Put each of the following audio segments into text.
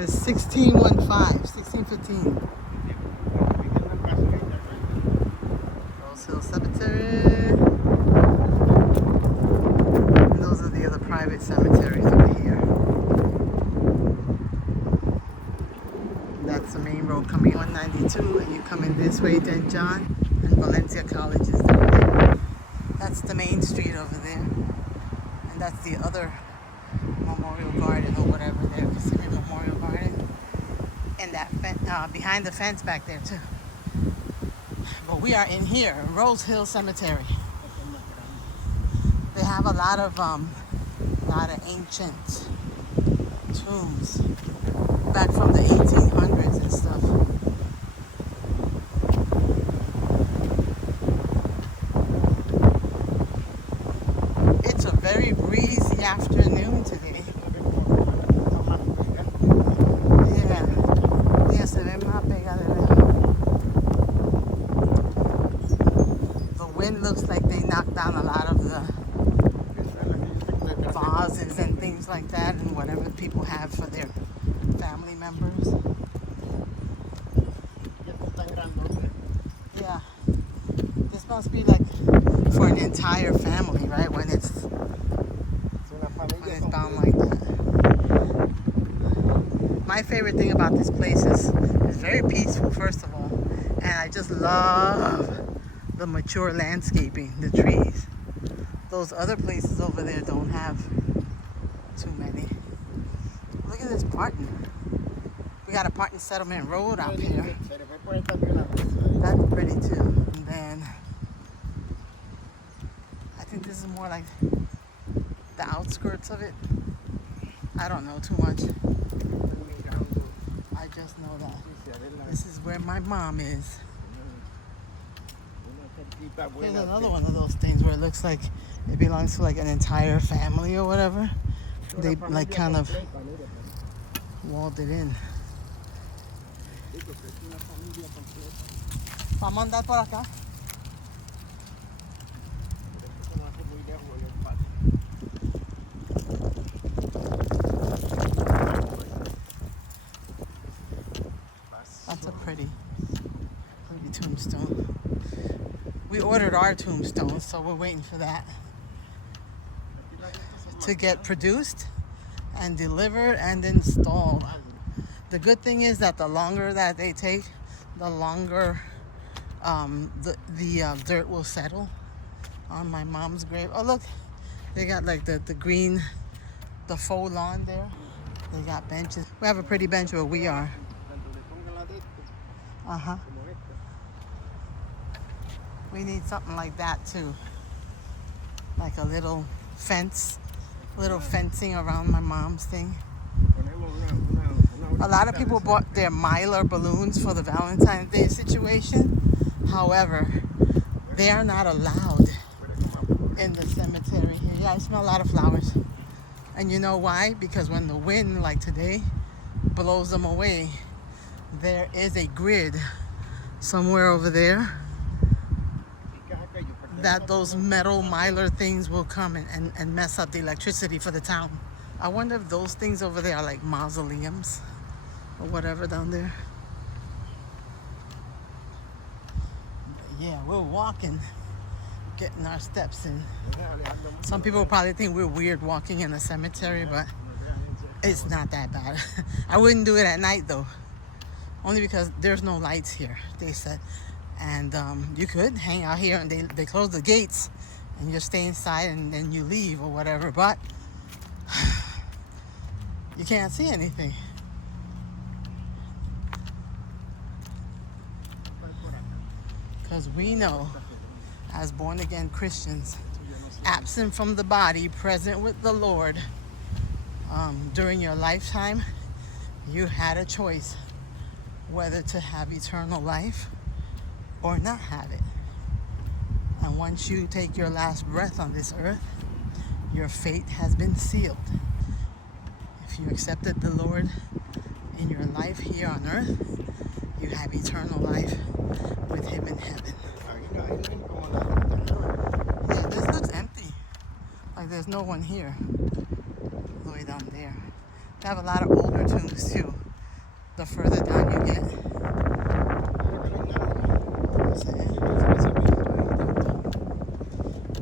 It's 1615. Rose Hill Cemetery. And those are the other private cemeteries over here. That's the main road coming 192, and you come in this way, then John, and Valencia College is there. That's the main street over there, and that's the other Memorial Garden or whatever there, Kissimmee Memorial Garden, and that behind the fence back there too. But we are in here, Rose Hill Cemetery. They have a lot of ancient tombs back from the 1800s and stuff. It's a very breezy afternoon today. Yeah. Yeah, se ve más pega de ver. The wind looks like they knocked down a lot of the vases and things like that, and whatever people have for their family members. Yeah. This must be like for an entire family, right? When it's down like that. My favorite thing about this place is it's very peaceful, first of all, and I just love the mature landscaping, the trees. Those other places over there don't have too many. Look at this Parton. We got a Parton Settlement Road out here. That's pretty too. And then I think this is more like the outskirts of it. I don't know too much. I just know that this is where my mom is. Here's another one of those things where it looks like it belongs to like an entire family or whatever. They like kind of walled it in. Vamos a andar por acá. That's a pretty tombstone. We ordered our tombstone, so we're waiting for that to get produced and delivered and installed. The good thing is that the longer that they take, the longer the dirt will settle on my mom's grave. Oh look, they got like the green, the faux lawn there. They got benches. We have a pretty bench where we are. Uh-huh. We need something like that too. Like a little fence, little fencing around my mom's thing. A lot of people bought their Mylar balloons for the Valentine's Day situation. However, they are not allowed in the cemetery here. Yeah, I smell a lot of flowers. And you know why? Because when the wind, like today, blows them away, there is a grid somewhere over there that those metal Mylar things will come and mess up the electricity for the town. I wonder if those things over there are like mausoleums or whatever down there. But yeah, we're walking, getting our steps in. Some people probably think we're weird walking in a cemetery, but it's not that bad. I wouldn't do it at night though, only because there's no lights here, they said. And you could hang out here and they close the gates and you stay inside and then you leave or whatever, but you can't see anything. Because we know, as born again Christians, absent from the body, present with the Lord, during your lifetime, you had a choice whether to have eternal life or not have it. And once you take your last breath on this earth, your fate has been sealed. If you accepted the Lord in your life here on earth, you have eternal life with Him in heaven. Yeah, this looks empty. Like there's no one here. All the way down there. They have a lot of older tombs too. the further down you get.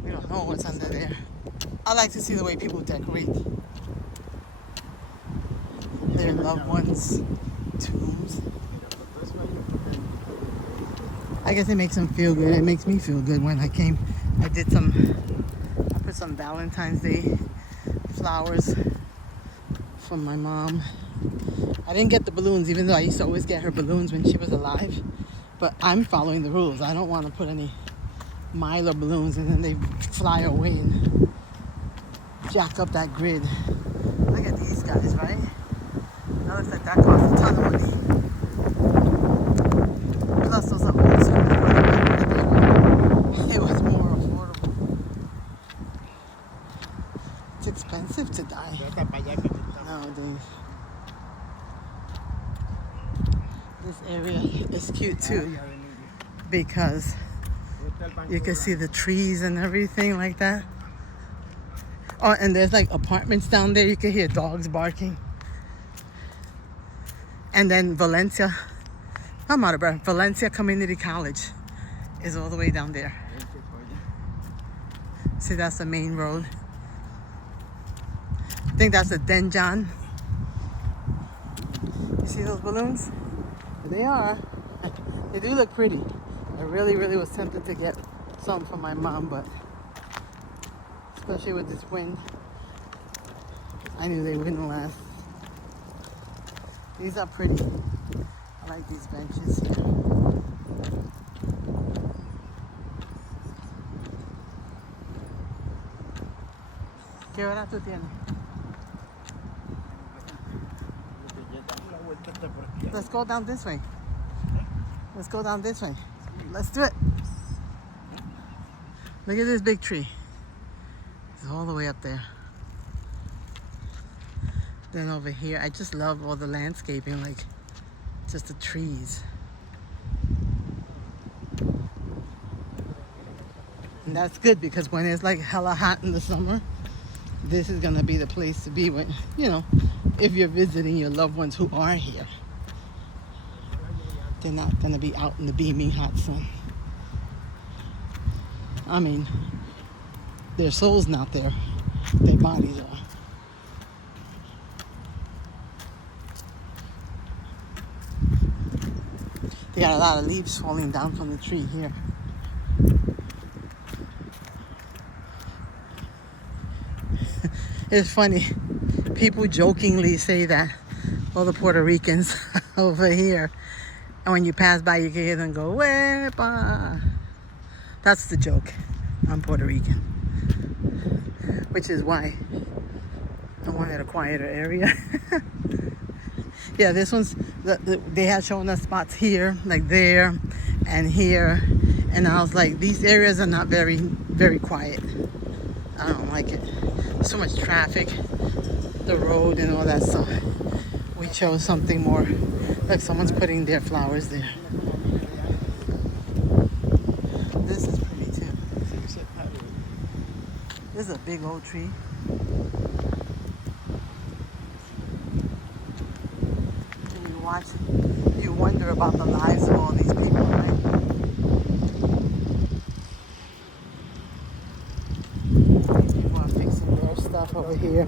We don't know what's under there. I like to see the way people decorate their loved ones' tombs. I guess it makes them feel good. It makes me feel good. When I came, I put some Valentine's Day flowers from my mom. I didn't get the balloons, even though I used to always get her balloons when she was alive. But I'm following the rules. I don't want to put any Mylar balloons and then they fly away and jack up that grid. Look at these guys, right? That looks like that costs a ton of money. Plus those are old school. It was more affordable. It's expensive to die nowadays. This area is cute too because you can see the trees and everything like that. Oh, and there's like apartments down there. You can hear dogs barking. And then Valencia Community College is all the way down there. See, that's the main road. I think that's the Denjon. You see those balloons? There they are. They do look pretty. I really was tempted to get some for my mom, but especially with this wind, I knew they wouldn't last. These are pretty. I like these benches here. ¿Qué hora tú tienes? Let's go down this way. Let's go down this way. Let's do it. Look at this big tree. It's all the way up there. Then over here, I just love all the landscaping, like just the trees. And that's good because when it's like hella hot in the summer, this is gonna be the place to be when, you know, if you're visiting your loved ones who are here. They're not gonna be out in the beaming hot sun. I mean, their soul's not there, their bodies are. They got a lot of leaves falling down from the tree here. It's funny. People jokingly say that all the Puerto Ricans over here, and when you pass by, you can hear them go, "Wepa." That's the joke. I'm Puerto Rican. Which is why I wanted a quieter area. Yeah, this one's, they had shown us spots here, like there, and here. And I was like, these areas are not very, very quiet. I don't like it. There's so much traffic, the road and all that stuff. We chose something more, like someone's putting their flowers there. This is pretty too. This is a big old tree. And you watch it, you wonder about the lives of all these people, right? People are fixing their stuff over here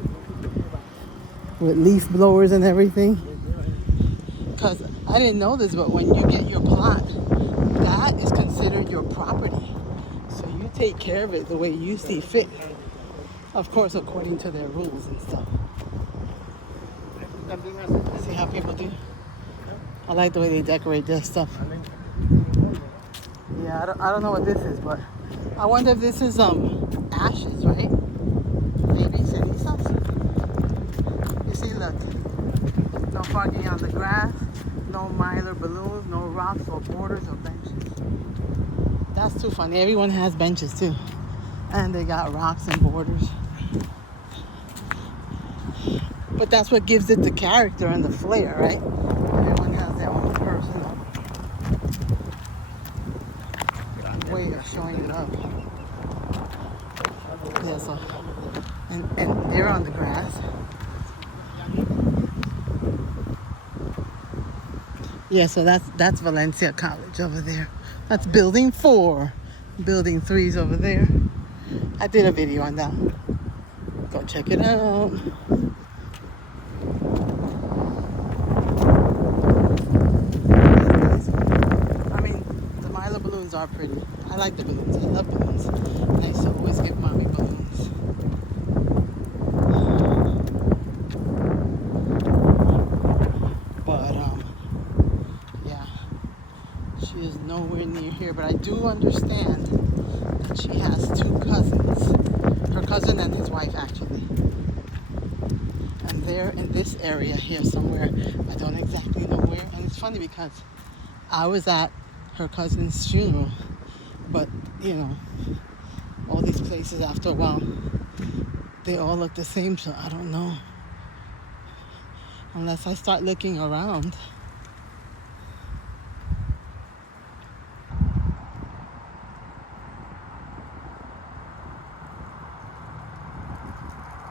with leaf blowers and everything. Because I didn't know this, but when you get your plot, that is considered your property. So you take care of it the way you see fit. Of course, according to their rules and stuff. See how people do? I like the way they decorate their stuff. Yeah, I don't know what this is, but I wonder if this is ashes, right? Maybe cenizas. You see, look. No parking on the grass, no Mylar balloons, no rocks or borders or benches. That's too funny. Everyone has benches too. And they got rocks and borders. But that's what gives it the character and the flair, right? Everyone has their own personal way of showing love. Yeah, so, and they're on the grass. Yeah, so that's Valencia College over there. That's building 4. Building 3's over there. I did a video on that. Go check it out. I mean, the Milo balloons are pretty. I like the balloons. I love balloons. And I used to always give mommy balloons. But yeah, she is nowhere near here. But I do understand that she has 2 cousins. Her cousin and his wife, actually. And they're in this area here somewhere. I don't exactly know where. And it's funny because I was at her cousin's funeral. But, you know, all these places after a while, they all look the same. So I don't know. Unless I start looking around.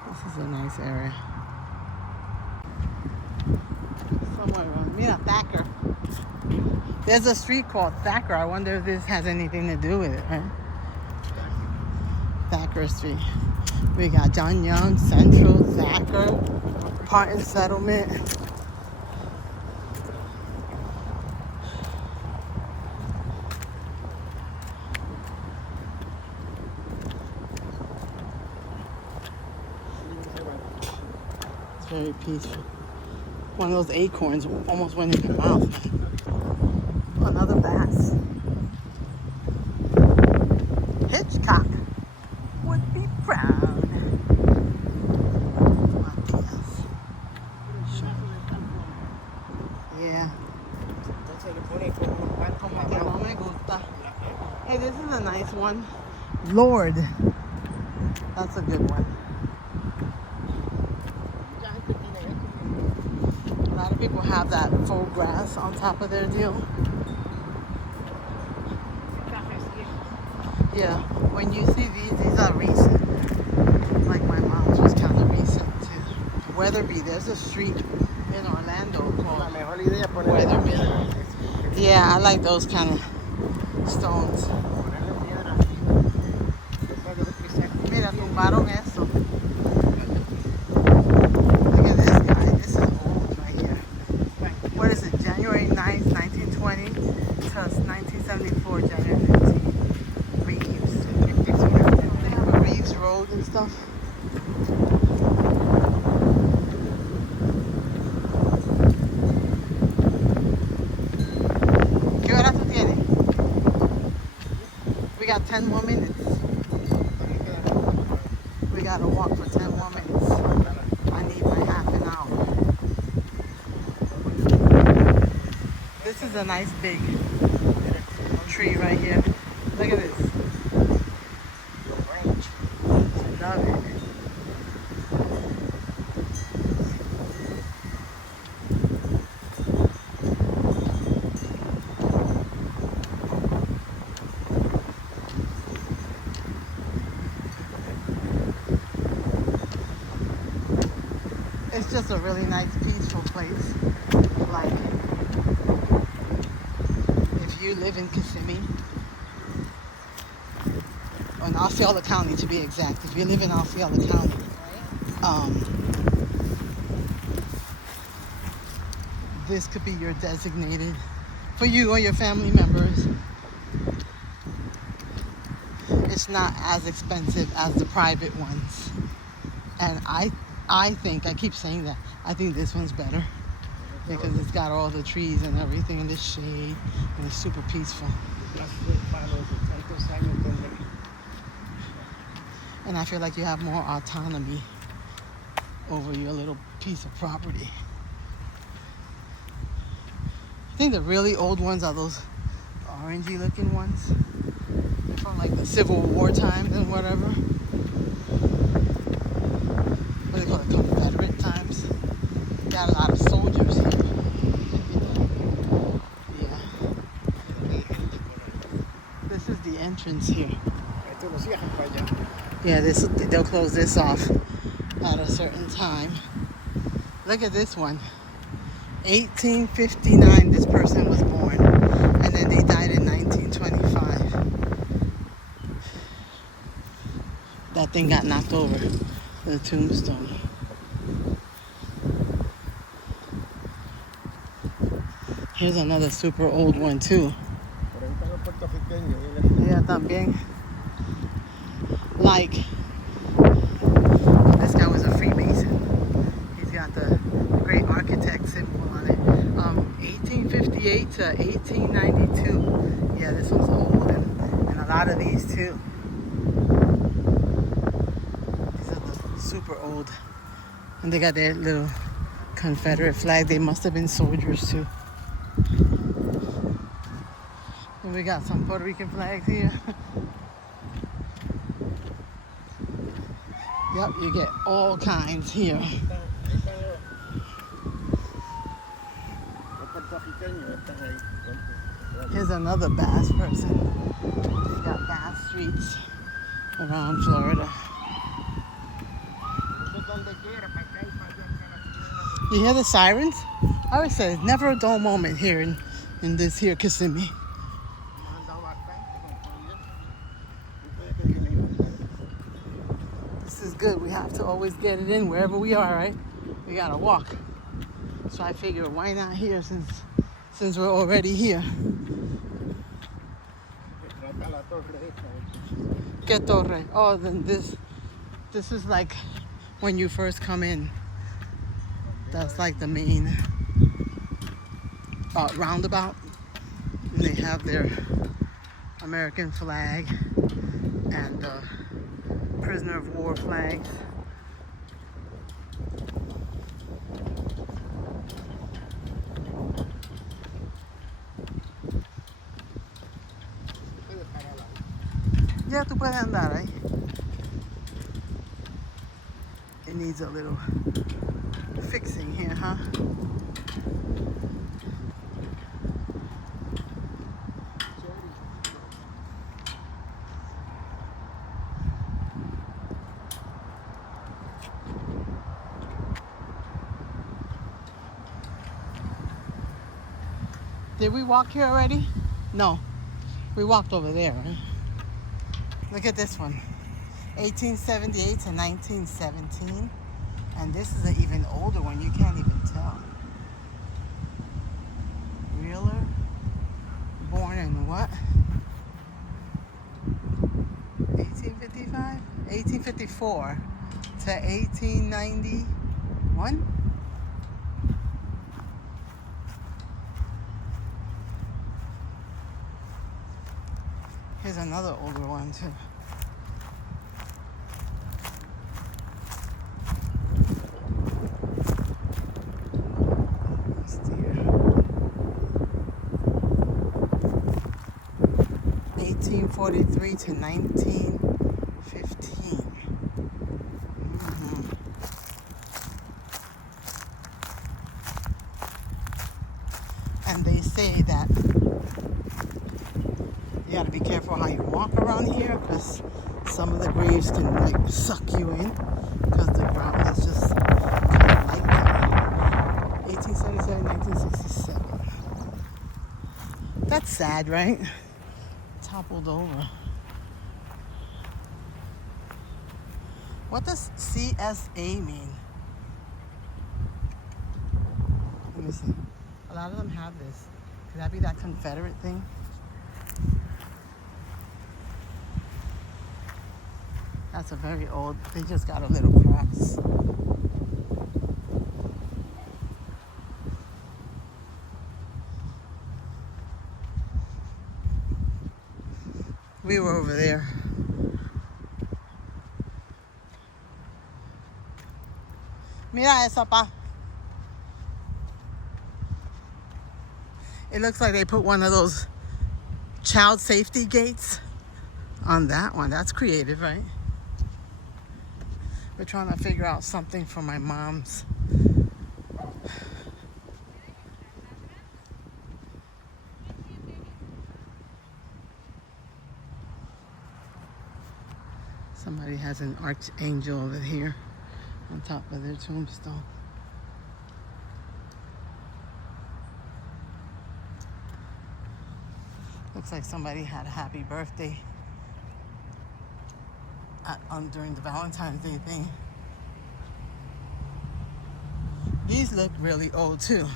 This is a nice area. Somewhere around. Mira, Thacker. There's a street called Thacker. I wonder if this has anything to do with it, right? Thacker Street. We got John Young, Central, Thacker, Parton Settlement. It's very peaceful. One of those acorns almost went in my mouth. Another bass. Hitchcock would be proud. Yeah. Hey, this is a nice one. Lord. That's a good one. A lot of people have that faux grass on top of their deal. Yeah, when you see these are recent. Like my mom's was kind of recent too. Weatherby, there's a street in Orlando called Weatherby. Yeah, I like those kind of stones. Mira, tumbaron eso. Look at this guy. This is old right here. What is it? January 9th, 1920 to 1974, January 15th. They have a Reeves Road and stuff. ¿Qué hora tú tienes? We got 10 more minutes. We gotta walk for 10 more minutes. I need my half an hour. This is a nice big tree right here. Look at this. Love it. It's just a really nice, peaceful place. Like, if you live in Kissimmee, or in Osceola County to be exact, if you live in Osceola County, this could be your designated, for you or your family members. It's not as expensive as the private ones. And I think, I keep saying that, I think this one's better because it's got all the trees and everything in the shade and it's super peaceful. And I feel like you have more autonomy over your little piece of property. I think the really old ones are those orangey looking ones. They're from like the Civil War times and whatever. What do they call it? Confederate times. Got a lot of soldiers here. Yeah. This is the entrance here. Yeah, they'll close this off at a certain time. Look at this one. 1859 this person was born, and then they died in 1925. That thing got knocked over, the tombstone. Here's another super old one too. Yeah, también. Like, this guy was a Freemason. He's got the great architect symbol on it. 1858 to 1892. Yeah, this one's old, and a lot of these too. These are the super old. And they got their little Confederate flag. They must have been soldiers too. And we got some Puerto Rican flags here. Yep, you get all kinds here. Here's another bass person. They got bass streets around Florida. You hear the sirens? I always say it's never a dull moment here in this here Kissimmee. This is good. We have to always get it in wherever we are, right? We gotta walk. So I figure, why not here since we're already here? ¿Qué torre? Oh, then this is like when you first come in. That's like the main roundabout. And they have their American flag and prisoner of war flags. Ya tú puedes andar ahí. It needs a little fixing here, huh? Did we walk here already? No. We walked over there, right? Look at this one. 1878 to 1917. And this is an even older one. You can't even tell. Wheeler. Born in what? 1855? 1854 to 1891? Here's another older one too. Steer. 1843 to 1915. And they say that you gotta be careful how you walk around here, because some of the graves can like suck you in, because the ground is just kind of like that. 1877, 1967. That's sad, right? Toppled over. What does CSA mean? Let me see. A lot of them have this. Could that be that Confederate thing? That's a very old, they just got a little cross. We were over there. Mira esa pa. It looks like they put one of those child safety gates on that one. That's creative, right? We're trying to figure out something for my mom's. Somebody has an archangel over here on top of their tombstone. Looks like somebody had a happy birthday during the Valentine's Day thing. These look really old too.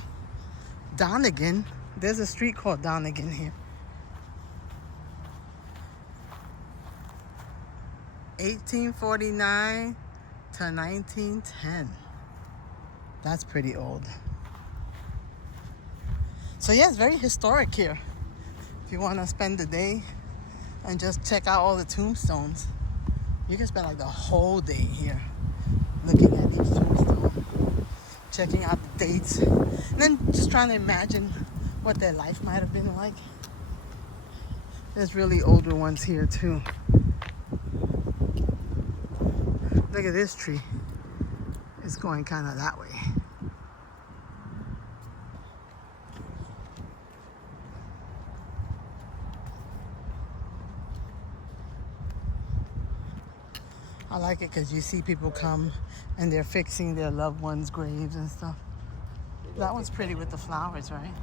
Donegan. There's a street called Donegan here. 1849 to 1910. That's pretty old. So yeah, it's very historic here. If you want to spend the day and just check out all the tombstones, you can spend like the whole day here looking at these tombstones, checking out the dates, and then just trying to imagine what their life might have been like. There's really older ones here too. Look at this tree. It's going kind of that way. I like it because you see people come and they're fixing their loved ones' graves and stuff. That one's pretty with the flowers, right?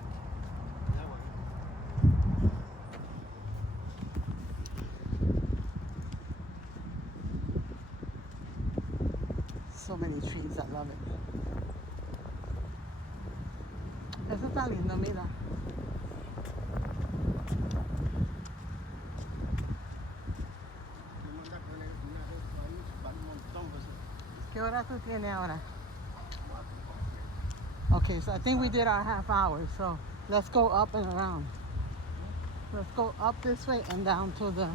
So many trees, I love it. Eso está lindo, mira. ¿Qué hora tú tienes ahora? Okay, so I think we did our half hour, so let's go up and around. Let's go up this way and down to the...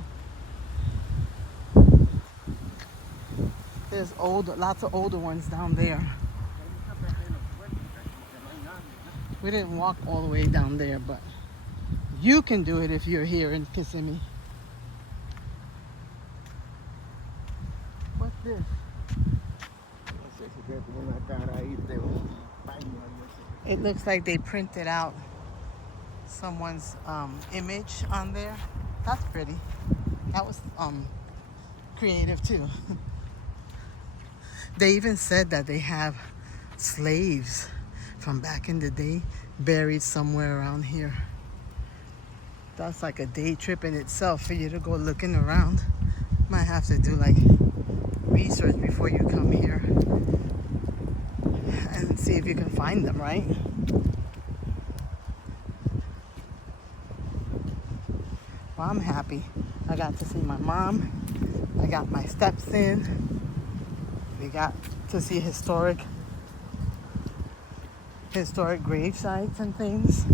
There's lots of older ones down there. We didn't walk all the way down there, but you can do it if you're here in Kissimmee. What's this? It looks like they printed out someone's image on there. That's pretty. That was creative too. They even said that they have slaves from back in the day buried somewhere around here. That's like a day trip in itself for you to go looking around. Might have to do like research before you come here and see if you can find them, right? Well, I'm happy. I got to see my mom. I got my steps in. We got to see historic grave sites and things.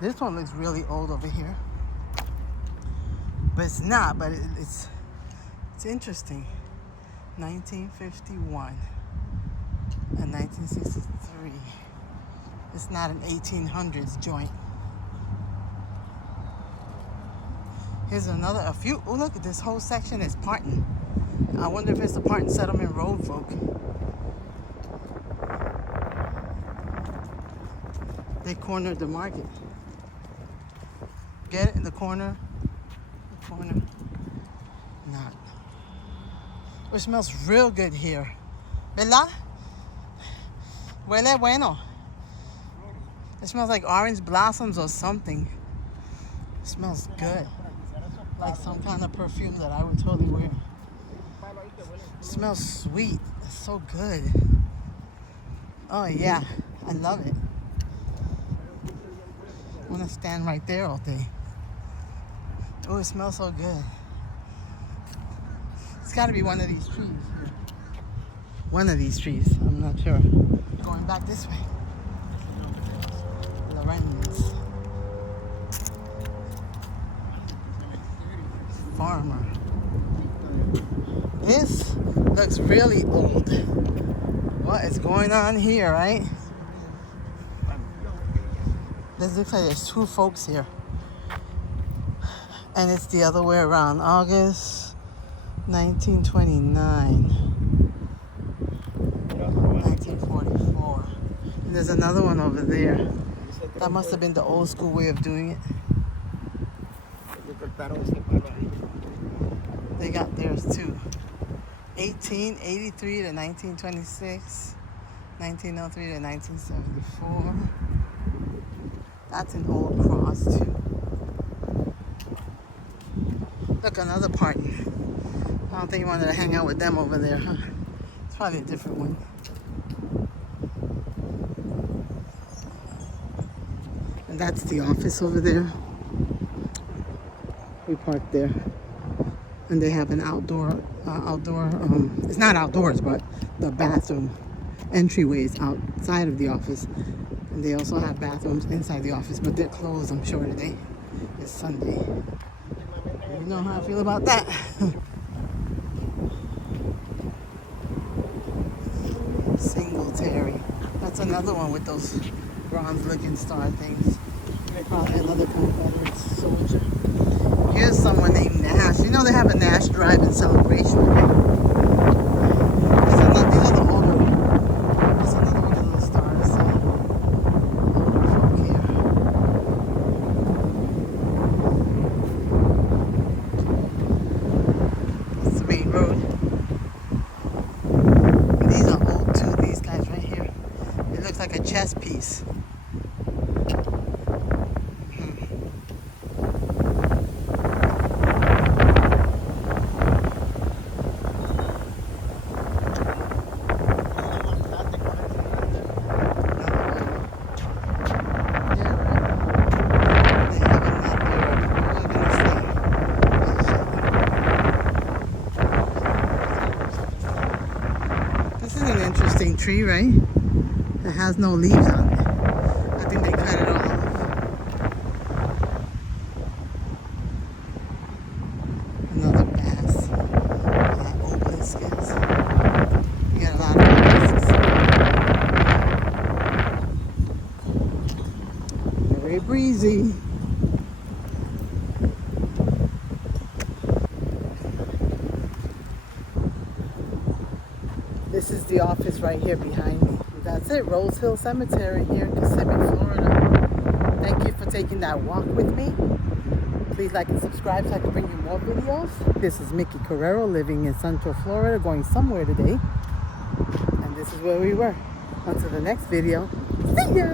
This one looks really old over here, but it's not. But it's interesting. 1951 and 1963. It's not an 1800s joint. Here's a few. Oh, look, this whole section is Parton. I wonder if it's the Parton Settlement Road folk. They cornered the market. Get it in the corner. The corner. Not. It smells real good here. ¿Verdad? Huele bueno. It smells like orange blossoms or something. It smells good. Like some kind of perfume that I would totally wear. It smells sweet. It's so good. Oh yeah, I love it. I want to stand right there all day. Oh, it smells so good. It's got to be one of these trees here. One of these trees, I'm not sure. Going back this way. Lorenz. Farmer. This looks really old. What is going on here, right? This looks like there's two folks here. And it's the other way around. August 1929. 1944. And there's another one over there. That must have been the old school way of doing it. They got theirs too. 1883 to 1926, 1903 to 1974. That's an old cross too. Look, another party. I don't think you wanted to hang out with them over there, huh? It's probably a different one. And that's the office over there. We parked there. And they have an outdoor, it's not outdoors, but the bathroom entryway is outside of the office. And they also have bathrooms inside the office, but they're closed, I'm sure, today. It's Sunday. You know how I feel about that. Singletary. That's another one with those bronze-looking star things. Probably another Confederate soldier. Here's someone named Nash. You know they have a Nash driving celebration. These are the older. There's another one of those stars. Older folk here. It's the main road. These are old too, these guys right here. It looks like a chess piece. Interesting tree, right? It has no leaves on it. I think they cut it all off. Another bass. Obelisks. You got a lot of obelisks. Very breezy. This is the office right here behind me. That's it, Rose Hill Cemetery here in Kissimmee, Florida. Thank you for taking that walk with me. Please like and subscribe so I can bring you more videos. This is Mickey Carrero living in Central Florida, going somewhere today. And this is where we were. Until the next video, see ya!